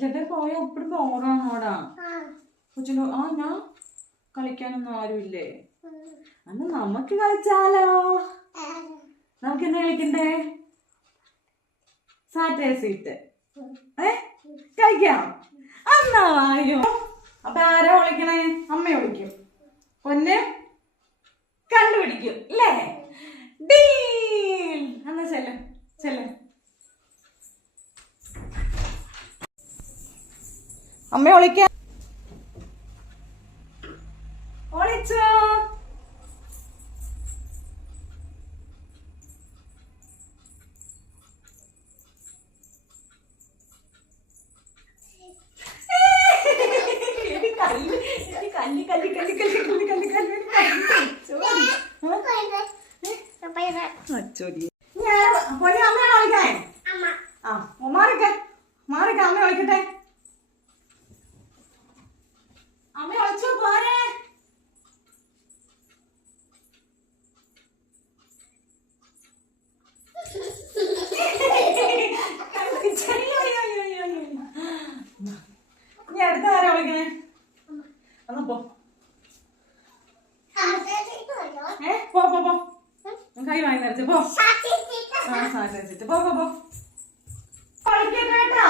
ചേട്ടൻ പോയ എപ്പോഴും ബോറാണോടാ കൊച്ചിനോ? ആ ഞാൻ കളിക്കാനൊന്നും ആരുമില്ലേ? അന്ന് നമുക്ക് കളിച്ചാലോ? നമുക്ക് എന്താ കളിക്കണ്ടേ? സാറ്റേ സീറ്റ് കളിക്കാം. അന്നാ വായോ. അപ്പൊ ആരാ വിളിക്കണേ? അമ്മ വിളിക്കും. പൊന്ന് കണ്ടുപിടിക്കും അല്ലേ? ഡീൽ. എന്നാ ചെല്ല് ചെല്ല്. അമ്മ വിളിക്കാം. വിളിച്ചോ? അമ്മ വിളിക്കട്ടെ. അമ്മ വിളിച്ചോ? പോരെ. ഞാൻ അടുത്ത ആരാ വിളിക്കണേ? അന്ന് പോ. പോ കൈ വാങ്ങി നിറച്ച് പോ. സാധിച്ചിട്ട് പോ പോ കളിക്കട്ടെ കേട്ടോ.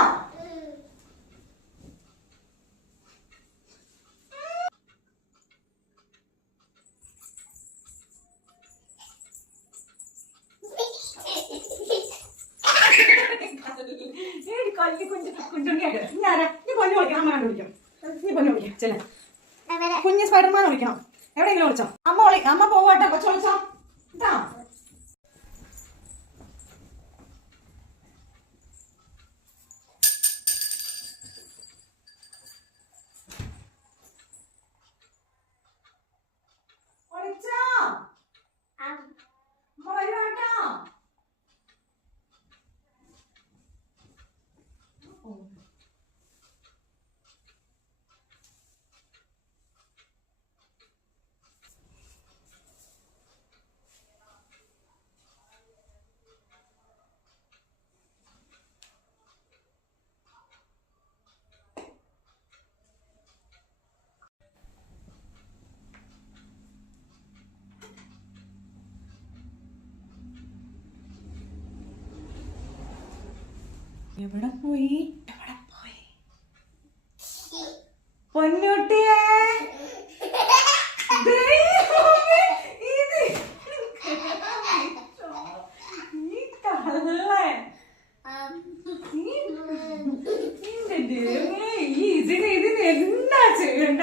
കുഞ്ഞ് സ്പൈഡർമാൻ വിളിക്കണം. എവിടെയെങ്കിലും വിളിച്ചോ. അമ്മ പോവാട്ടെ. കൊച്ചു വിളിച്ചോ കേട്ടോ. എവിടെ പോയി? പൊന്നൂട്ടിയെ ഇതിന് എന്താ ചെയ്യണ്ട?